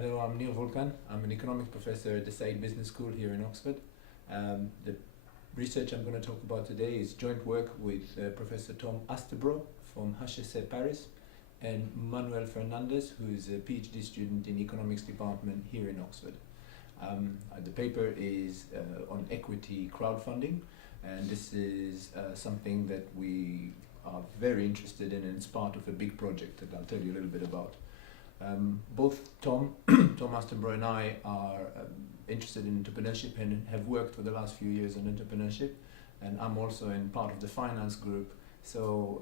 Hello, I'm Nir Vulkan. I'm an economics professor at the Said Business School here in Oxford. The research I'm going to talk about today is joint work with Professor Åstebro from HEC Paris and Manuel Fernandez, who is a PhD student in economics department here in Oxford. The paper is on equity crowdfunding, and this is something that we are very interested in, and it's part of a big project that I'll tell you a little bit about. Both Tom Åstebro and I are interested in entrepreneurship and have worked for the last few years on entrepreneurship, and I'm also in part of the finance group, so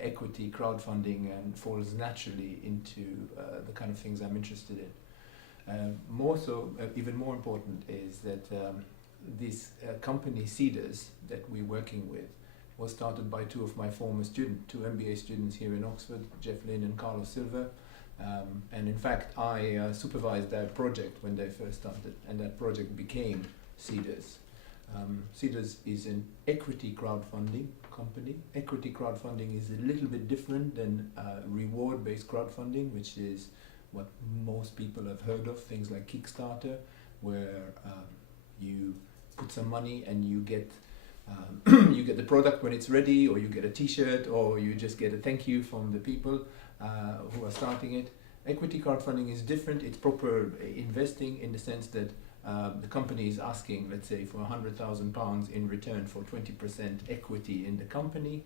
equity crowdfunding falls naturally into the kind of things I'm interested in. More so, even more important is that this company Seeders that we're working with was started by two of my former students, two MBA students here in Oxford, Jeff Lynn and Carlos Silva. And in fact, I supervised that project when they first started, and that project became Seeders. Seeders is an equity crowdfunding company. Equity crowdfunding is a little bit different than reward-based crowdfunding, which is what most people have heard of, things like Kickstarter, where you put some money and you get you get the product when it's ready, or you get a t-shirt, or you just get a thank you from the people who are starting it. Equity crowdfunding is different. It's proper investing in the sense that the company is asking, let's say, for £100,000 in return for 20% equity in the company.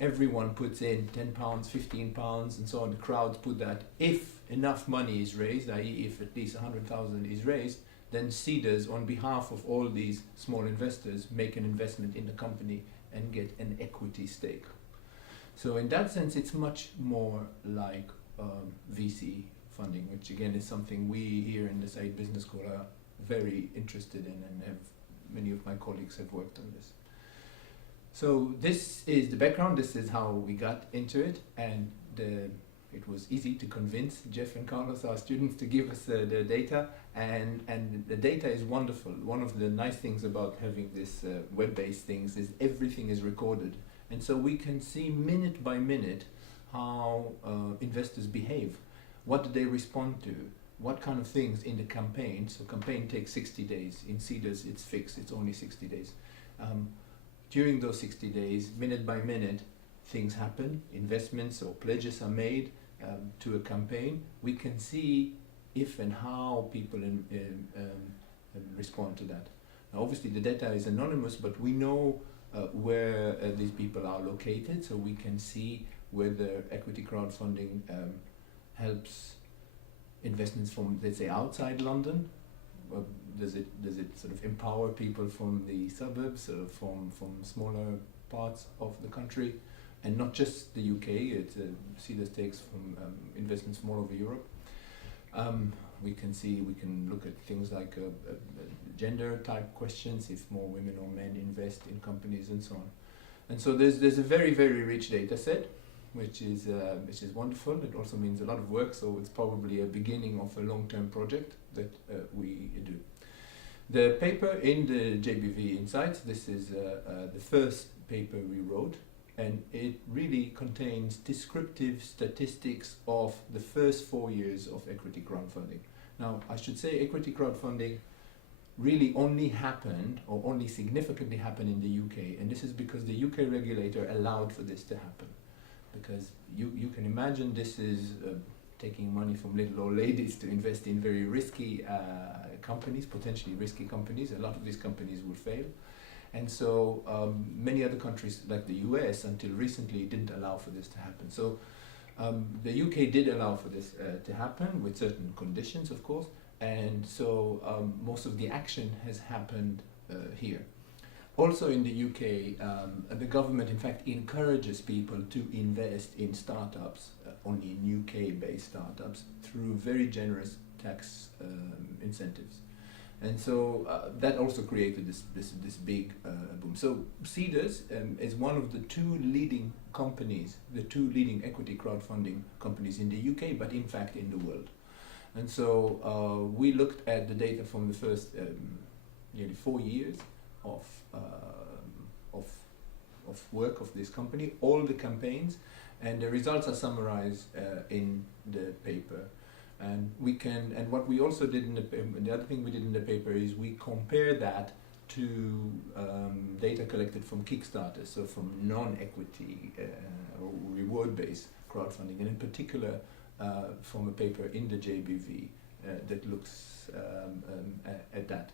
Everyone puts in £10, £15, and so on. The crowds put that. If enough money is raised, i.e. if at least 100,000 is raised, then Seeders, on behalf of all these small investors, make an investment in the company and get an equity stake. So in that sense, it's much more like VC funding, which again is something we here in the Said Business School are very interested in, and many of my colleagues have worked on this. So this is the background, this is how we got into it, and it was easy to convince Jeff and Carlos, our students, to give us the data, and the data is wonderful. One of the nice things about having this web-based things is everything is recorded, and so we can see minute by minute how investors behave. What do they respond to? What kind of things in the campaign? So campaign takes 60 days. In Seeders it's fixed, it's only 60 days. During those 60 days, minute by minute, things happen, investments or pledges are made to a campaign. We can see if and how people respond to that. Now, obviously the data is anonymous, but we know where these people are located, so we can see whether equity crowdfunding helps investments from, let's say, outside London. Does it sort of empower people from the suburbs, from smaller parts of the country? And not just the UK, it's Seeders takes from investments from all over Europe. We can look at things like gender type questions, if more women or men invest in companies and so on. And so there's a very, very rich data set, which is wonderful. It also means a lot of work, so it's probably a beginning of a long-term project that we do. The paper in the JBV Insights, this is the first paper we wrote, and it really contains descriptive statistics of the first 4 years of equity crowdfunding. Now, I should say equity crowdfunding really only happened, or only significantly happened, in the UK, and this is because the UK regulator allowed for this to happen. Because you can imagine this is taking money from little old ladies to invest in very risky companies, potentially risky companies. A lot of these companies will fail. And so many other countries like the US until recently didn't allow for this to happen. So the UK did allow for this to happen with certain conditions, of course, and so most of the action has happened here. Also in the UK, the government in fact encourages people to invest in startups, only in UK-based startups, through very generous tax incentives. And so that also created this big boom. So Seeders is one of the two leading companies, the two leading equity crowdfunding companies in the UK, but in fact in the world. And so we looked at the data from the first nearly 4 years of work of this company, all the campaigns, and the results are summarized in the paper. And what we also did the other thing we did in the paper is we compare that to data collected from Kickstarter, so from non-equity or reward-based crowdfunding, and in particular from a paper in the JBV that looks at that.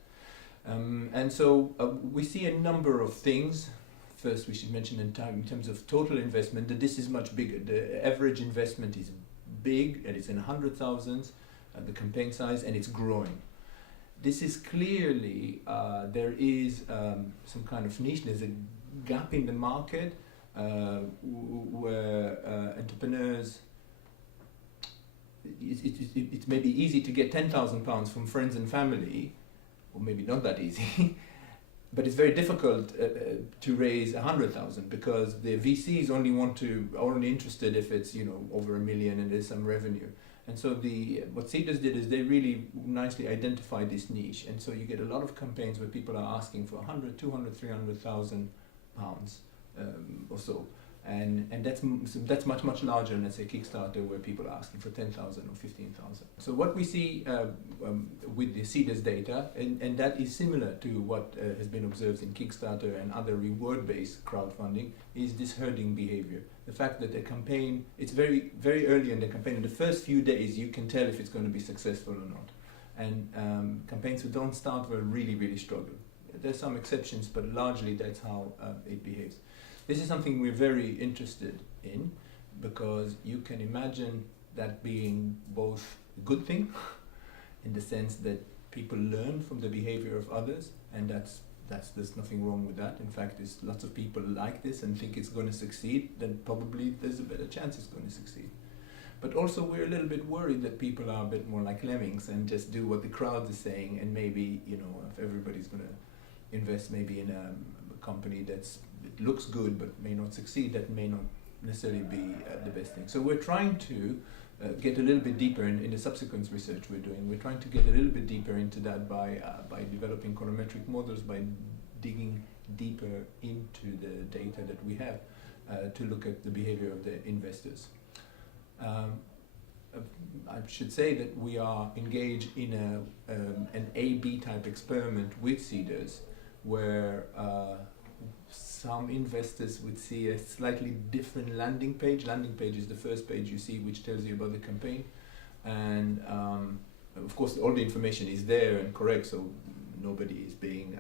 And so we see a number of things. First, we should mention in terms of total investment that this is much bigger. The average investment is big, and it's in hundred thousands, the campaign size, and it's growing. This is clearly, there is some kind of niche, there's a gap in the market where entrepreneurs, it's maybe easy to get £10,000 from friends and family, or maybe not that easy, but it's very difficult to raise 100,000 because the VCs are only interested if it's over $1 million and there's some revenue. And so what Seeders did is they really nicely identified this niche, and so you get a lot of campaigns where people are asking for 100, 200, 300,000 pounds or so, and that's much larger than, let's say, Kickstarter, where people are asking for 10,000 or 15,000. So what we see with the Seeders data, and that is similar to what has been observed in Kickstarter and other reward-based crowdfunding, is this herding behavior. The fact that the campaign, it's very, very early in the campaign, in the first few days you can tell if it's going to be successful or not. And campaigns who don't start will really, really struggle. There's some exceptions, but largely that's how it behaves. This is something we're very interested in, because you can imagine that being both a good thing, in the sense that people learn from the behavior of others, and there's nothing wrong with that. In fact, there's lots of people like this and think it's going to succeed, then probably there's a better chance it's going to succeed. But also we're a little bit worried that people are a bit more like lemmings and just do what the crowd is saying, and maybe, if everybody's going to invest maybe in a company it looks good but may not succeed, that may not necessarily be the best thing. So we're trying to get a little bit deeper in the subsequent research we're doing. We're trying to get a little bit deeper into that by developing econometric models, by digging deeper into the data that we have to look at the behavior of the investors. I should say that we are engaged in an A/B type experiment with Seeders, where some investors would see a slightly different landing page. Landing page is the first page you see, which tells you about the campaign, and of course all the information is there and correct, so nobody is being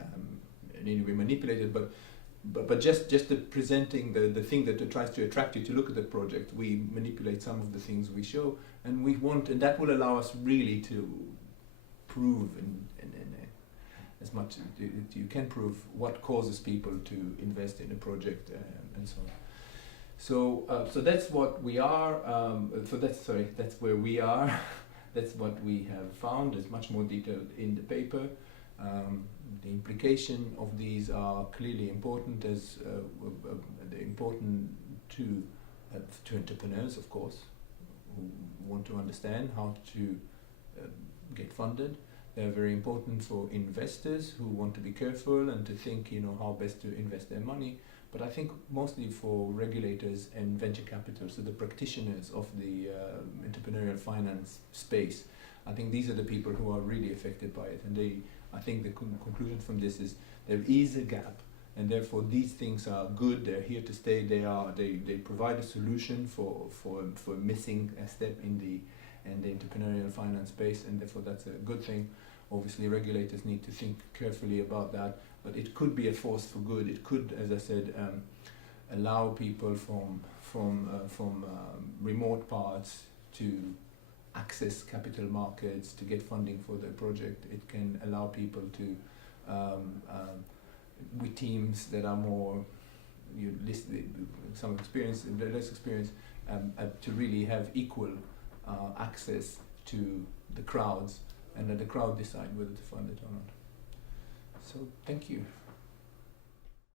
in any way manipulated, but just presenting the thing that tries to attract you to look at the project, we manipulate some of the things we show, and that will allow us really to prove and as much as you can prove what causes people to invest in a project and so on. So that's what we are. That's where we are. That's what we have found. There's much more detail in the paper. The implication of these are clearly important, as they're important to entrepreneurs, of course, who want to understand how to get funded. They're very important for investors who want to be careful and to think, how best to invest their money. But I think mostly for regulators and venture capital, so the practitioners of the entrepreneurial finance space. I think these are the people who are really affected by it. And I think the conclusion from this is there is a gap, and therefore these things are good. They're here to stay. They provide a solution for missing a step in the entrepreneurial finance space, and therefore that's a good thing. Obviously regulators need to think carefully about that, but it could be a force for good. It could, as I said, allow people from remote parts to access capital markets, to get funding for their project. It can allow people to, with teams that are more, some experience, less experience, to really have equal access to the crowds, and let the crowd decide whether to fund it or not. So thank you.